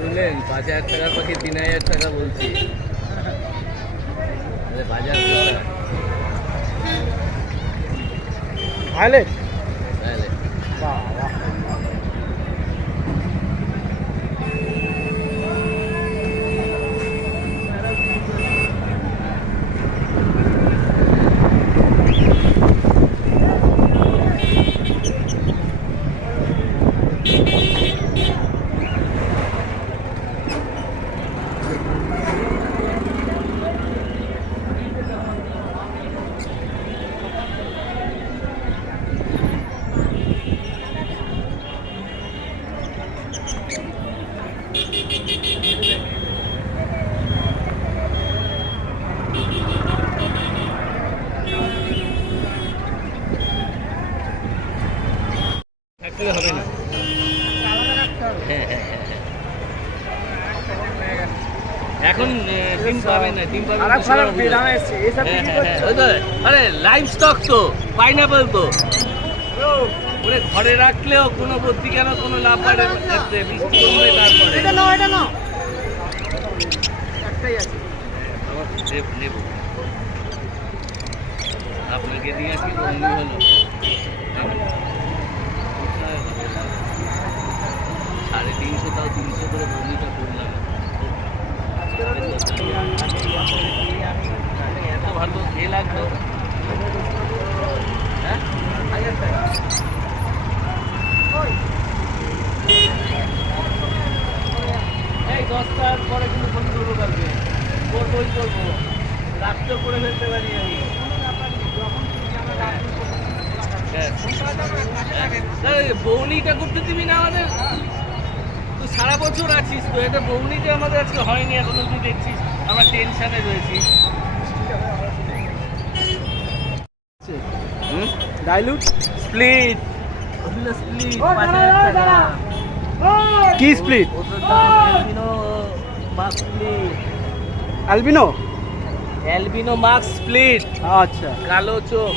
বুঝলেন ৫,০০০ টাকার পাখি ৩,০০০ টাকা বলছি। বাজার ভাইলেট হবে না। এখন ডিম পাবে না, ডিম পাবে। আরে লাইভ স্টক তো, পাইনাপেল তো ওরে ঘরে রাখলেও কোনো বুদ্ধি কেন কোনো লাভ পারে বৃষ্টি কমবে তারপরে এটা নাও একটাই আছে আমার নেব আপনাকে দিয়ে আসি বন্ধু হলো 350 তাও 300 করে বন্ধুটা করলাম এত ভালো এ লাগলো হ্যাঁ 1000 টাকা এই 10টার পরে কিন্তু ফোন করবো কালকে করবোই করবো রাত্রে করে ফেলতে পারি আমি বৌনিটা করতে দিবি না আমাদের তুই সারা বছর আছিস তো এটা বৌনিটা আমাদের আজকে হয়নি এখনো তুই দেখছিস আমরা টেনশনে রয়েছি ডাইলুট স্প্লিট কি split albino albino mark split আচ্ছা কালো চোখ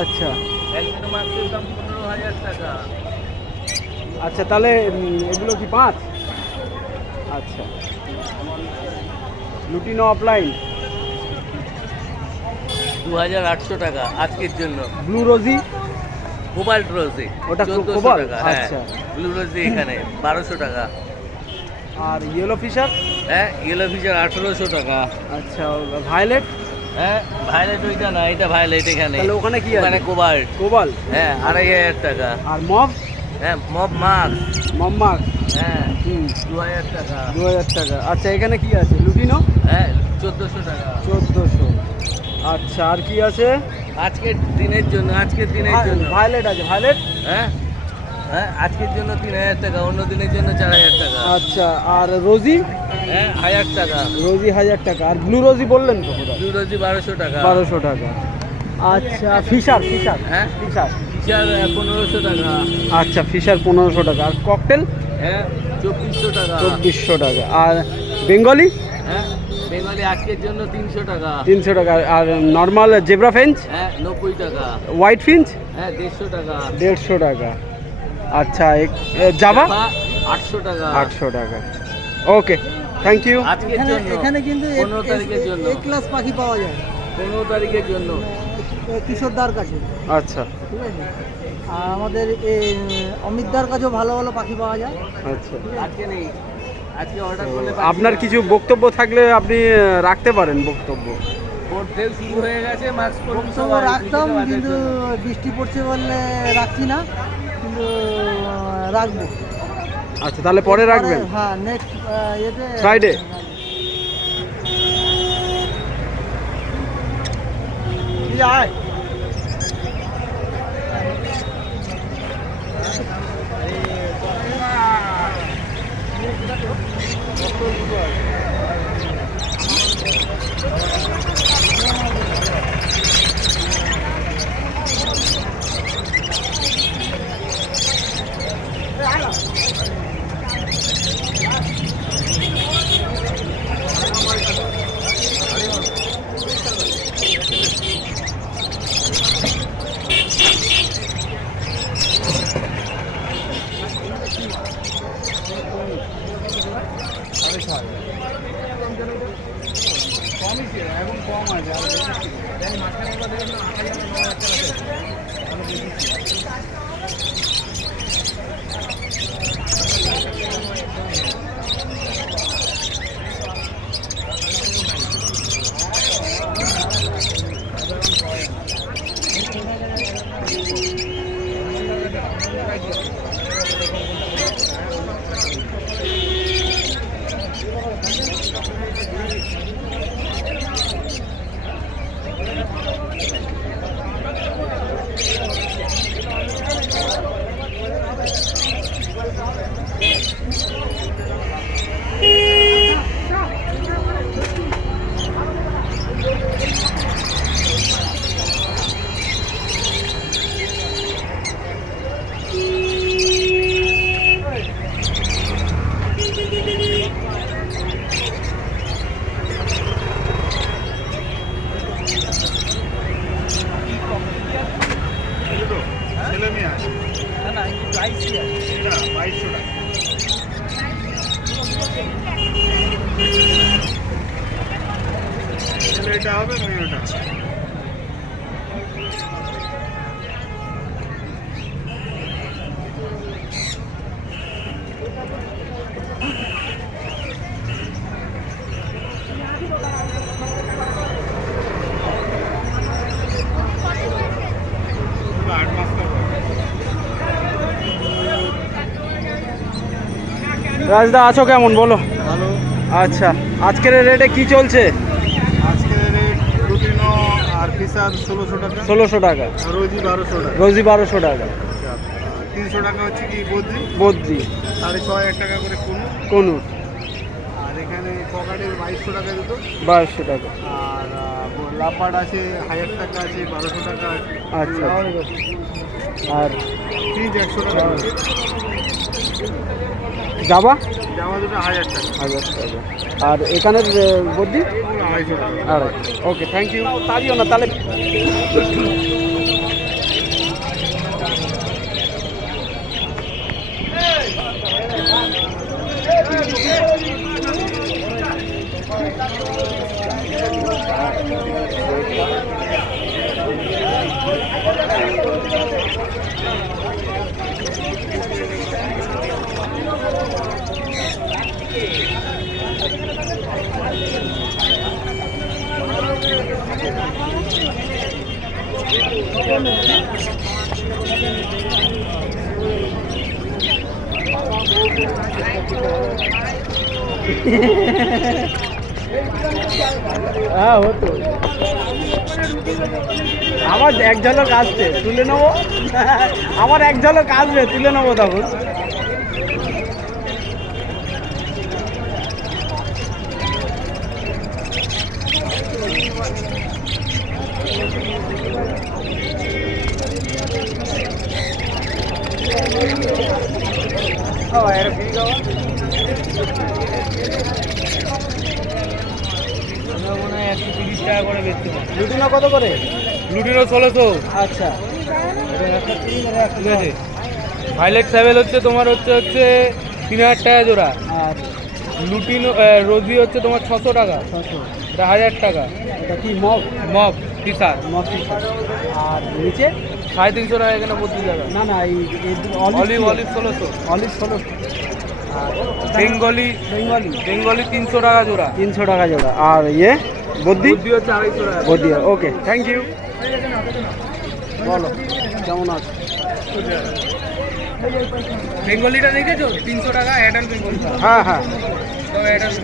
আচ্ছা অ্যালবিনো মার্কের দাম 15,000 টাকা আচ্ছা তাহলে এগুলো কি 5 আচ্ছা লুটিনো অফলাইন 2,800 টাকা আজকের জন্য ব্লু রোজি কোবাল্ট রোজি ওটা 1400 টাকা আচ্ছা ব্লু রোজি এখানে 1200 টাকা আর ইয়েলো ফিশার হ্যাঁ ইয়েলো ফিশার 1800 টাকা আচ্ছা ভায়োলেট হ্যাঁ ভায়োলেট ওইটা না এটা ভায়োলেট এখানে তাহলে ওখানে কি আছে ওখানে কোবাল্ট হ্যাঁ 2,500 টাকা আর মব হ্যাঁ মব মার্ক হ্যাঁ 2,000 টাকা 2,000 টাকা আচ্ছা এখানে কি আছে লুটিনো হ্যাঁ 1,400 টাকা 1,400 আচ্ছা আর কি আছে আজকের দিনের জন্য ভায়োলেট আছে ভায়োলেট হ্যাঁ হ্যাঁ আজকের জন্য 3,000 টাকা অন্য দিনের জন্য 4,000 টাকা আচ্ছা আর রোজি হ্যাঁ 1,000 টাকা রোজি 1,000 টাকা আর ব্লু রোজি বললেন তো ব্লু রোজি 1,200 টাকা 1,200 টাকা আচ্ছা ফিশার হ্যাঁ ফিশার 1,500 টাকা আচ্ছা ফিশার 1,500 টাকা আর ককটেল হ্যাঁ 2,400 টাকা 2,400 টাকা আর বেঙ্গলি হ্যাঁ বেঙ্গলি আজকের জন্য 300 টাকা 300 টাকা আর নর্মাল জেব্রা ফিঞ্চ হ্যাঁ 90 টাকা হোয়াইট ফিঞ্চ হ্যাঁ 150 টাকা 150 টাকা আচ্ছা জাভা 800 টাকা। 800 টাকা। ওকে, থ্যাংক ইউ। আজকের জন্য এখানে কিন্তু 15 তারিখের জন্য এক ক্লাস পাখি পাওয়া যায় 15 তারিখের জন্য কিশোরদার কাছে, আচ্ছা ঠিক আছে। আর আমাদের এই অমিতদার কাছেও ভালো ভালো পাখি পাওয়া যায়। আচ্ছা, আজকে নেই, আজকে অর্ডার করলে আপনার কিছু বক্তব্য থাকলে আপনি রাখতে পারেন বক্তব্য। ভোট সেল শুরু হয়ে গেছে, মাস্ক পরুন তো সবাই। রাখতাম কিন্তু বৃষ্টি পড়ছে বললে রাখছি না, কিন্তু রাখবো। আচ্ছা, তাহলে পরে রাখবেন? হ্যাঁ, নেক্সট এতে ফ্রাইডে। যায়। এটা হবে মেয়েটা। রাজদা আছো কেমন বলো? ভালো। আচ্ছা, আজকের রেটে কি চলছে? আজকে রেট রুটিনো আর ফিসার 1600 টাকা। 1600 টাকা। রোজি 1200 টাকা। রোজি 1200 টাকা। 300 টাকা হচ্ছে কি বদ্রি। বদ্রি 6.5 টাকা করে কোনুর। আর এখানে পকেটের 2200 টাকা দুটো। 2200 টাকা। আর লাপাড আছে 1000 টাকা আছে, 1200 টাকা আছে। আচ্ছা, আর ফ্রিজ 100 টাকা। জাভা জামা দুটো 1000 টাকা। 1000 টাকা। আর এখানের বদ্রি 250 টাকা। ওকে, থ্যাংক ইউ। তারিও না তাহলে। হ্যাঁ হতো, আমার এক ঝলক আসছে তুলে নেবো, আমার এক ঝলক আসবে তুলে নেবো তখন। লুটিনো কত করে? লুটিনো 1600। আচ্ছা, ঠিক আছে। ভাইলেট স্যাভেল হচ্ছে তোমার হচ্ছে 3000 টাকা জোড়া। আর লুটিনো রোজি হচ্ছে তোমার 600 টাকা। 600। এটা 1000 টাকা। এটা কি mug? Mug T-shirt mug T-shirt. আর নিচে 350 টাকা, এখানে 32 টাকা। না না এই অলিভ 1600। অলিভ 1600। আর বেঙ্গলি বেঙ্গলি 300 টাকা জোড়া। 300 টাকা জোড়া। আর ইয়ে বদ্দি বুদ্ধি হচ্ছে 250 টাকা। বদ্দি। ওকে, থ্যাংক ইউ। বলো কেমন আছো? বেঙ্গলিটা দেখেছো 300 টাকা অ্যাডাল্ট বেঙ্গলি। হ্যাঁ হ্যাঁ। তো অ্যাডাল্ট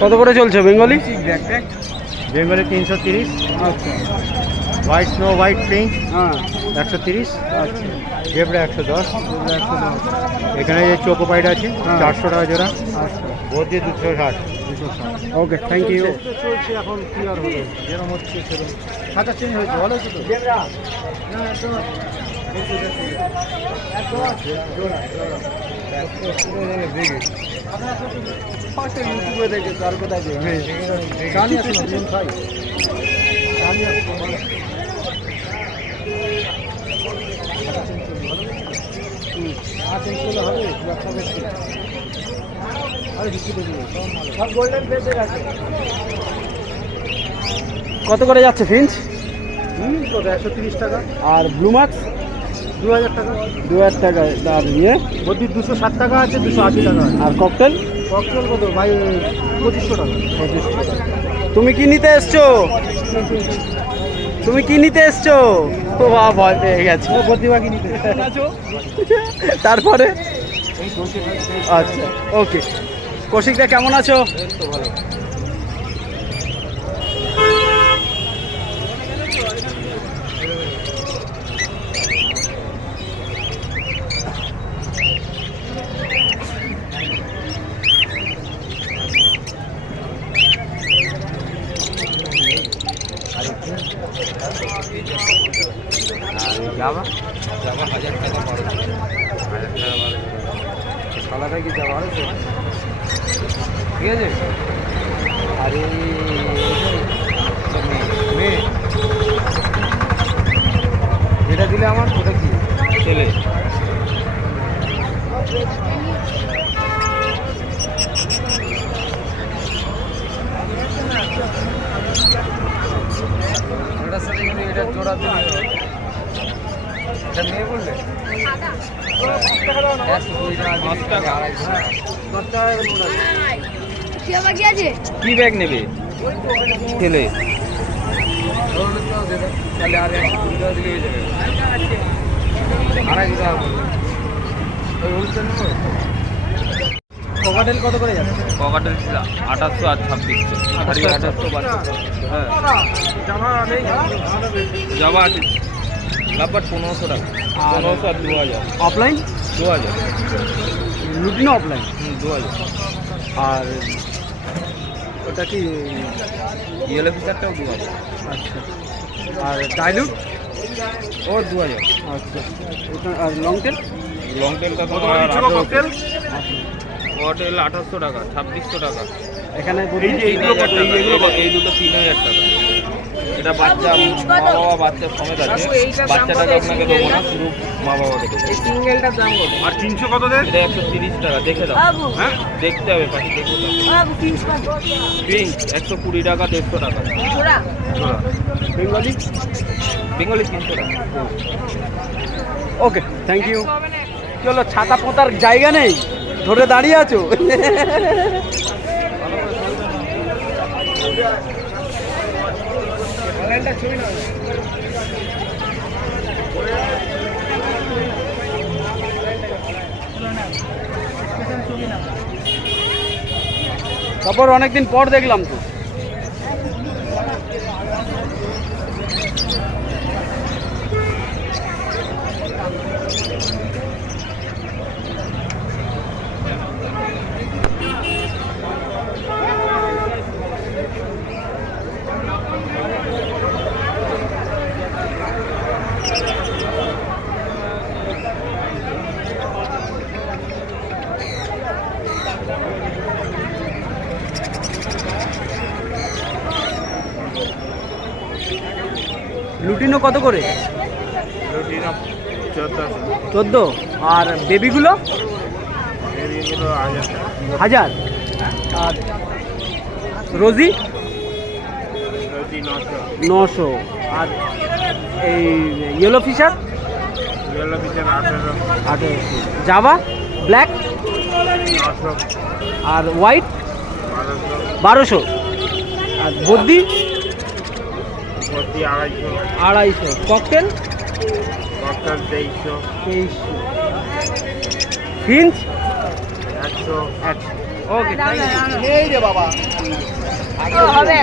কত করে চলছে বেঙ্গলি? বেঙ্গলি 330, আচ্ছা। হোয়াইট স্নো হোয়াইট পিঙ্ক হ্যাঁ 130, আচ্ছা। জেব্রা 110। 110। এখানে যে চোকোপাইড আছে হ্যাঁ। 400 টাকা জোড়া, আচ্ছা। বদ্রি 260। ওকে, থ্যাংক ইউ। চলছে এখন কি আর হবে, যেরকম হচ্ছে সেরকম। খাতা চেঞ্জ হয়েছে, ভালো হচ্ছে তো। ইউটিউবে দেখে তার কোথায় জানি আসলে ভাই জানি আসলে কত করে যাচ্ছে ফিঞ্চ? কত 130 টাকা। আর ব্লু মার্কস 2000 টাকা। 2000 টাকা। আর ইয়ে বদ্রি 260 টাকা আছে, 280 টাকা আছে। আর ককটেল ককটেল কত ভাই? 2500 টাকা। 25 টাকা। তুমি কি নিতে এসছো? তুমি কি নিতে এসছো? ও বাবা, ভয় পেয়ে গেছে। প্রতিভা কি নিতে তারপরে আচ্ছা, ওকে। কৌশিকদা কেমন আছো? ভালো। যাবা 1000 টাকা পারো। 1000 টাকা পারো। সালাটা কি যাওয়া আছে? ঠিক আছে। আরে মেয়ে যেটা দিলে আমার ওটা কি ছেলে? এটার সাথে কিন্তু এটা জোড়া দিলে এটা মেয়ে বললে 10 টাকা। কি ব্যাগ নেবে ছেলে? তাহলে আর 2 টাকা দিলে হয়ে যাবে। আর 1 টাকা বলবে। ওই হোলসেল নেবো। ককাটেল কত করে যাচ্ছে? ককাটেল 2800 আর 2600। 2800। হ্যাঁ যাবা আছে লাভবাট 1500 টাকা। 1500 আর 2000। অফলাইন 2000। Lutino opaline 2000। আর ওটা কি ইয়েলো ফিচারটাও 2000। আচ্ছা। আর ডাইলুট ও 2000। আচ্ছা। আর লং টেল লং টেলটা তোমার ককটেল 2800 টাকা, 2600 টাকা। এখানে এই দুটো 3000 টাকা। এটা বাচ্চা মা বাবা বাচ্চা সমেত আছে। বাচ্চাটাকে আপনাকে দেবো না, শুধু মা বাবাকে দেবো। এই সিঙ্গেলটার দাম কত? আর 300 কত দেন? এটা 130 টাকা। দেখে দাও। হ্যাঁ দেখতে হবে, পাখি দেখতে হবে। পিঙ্ক 120 টাকা, 150 টাকা জোড়া। বেঙ্গলি বেঙ্গলি 300 টাকা। ওকে, থ্যাংক ইউ। কি হলো, ছাতা পোতার জায়গা নেই, ধরে দাঁড়িয়ে আছো? তারপর অনেকদিন পর দেখলাম তো। লুটিনো কত করে? 14। আর বেবিগুলো? 1000। আর রোজি? 900। আর এই ইয়েলো ফিশার? 1800। Java black? আর হোয়াইট? 1200। আর বদ্দি? 250। ককটেল? 2300। ফিঞ্চ? 100। ওকে, এই রে বাবা হবে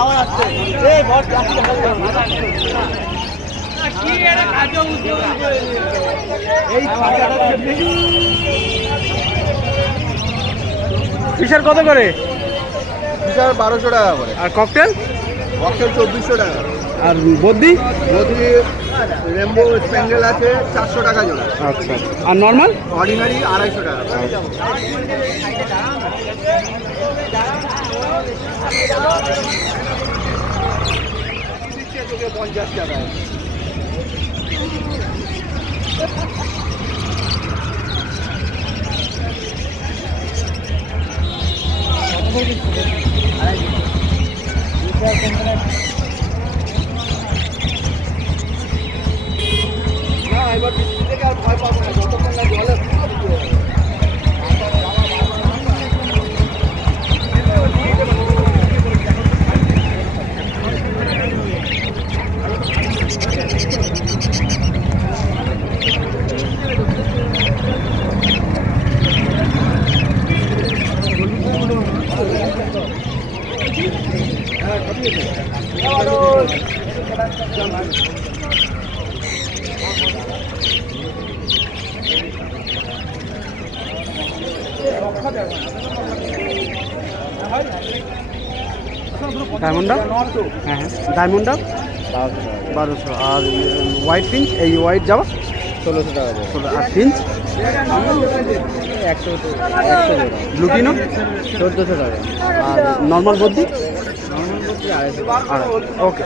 আবার আসছে এই ভর কি এটা কাজে এই ফিশার কত করে? ফিশার 1200 টাকা করে। আর ককটেল? ককটেল 2400 টাকা। আর বদ্দি? বদ্রি রেমবো স্প্যান্ডেল আছে 400 টাকা জোড়া। আচ্ছা। আর নর্মাল? অর্ডিনারি 250 টাকা। না এবার বৃষ্টি থেকে আর ভয় পাবো না, যতক্ষণ না জলে ডায়মন্ডটা? হ্যাঁ হ্যাঁ। ডায়মন্ডটা 1200। আর হোয়াইট ফিঞ্চ, এই হোয়াইট যাওয়া 1600 টাকা। 16। আর ফিঞ্চ? 100 লুটিনো? 1400 টাকা। আর নর্মাল বদ্দি? নর্মাল করতে 250 টাকা। ওকে।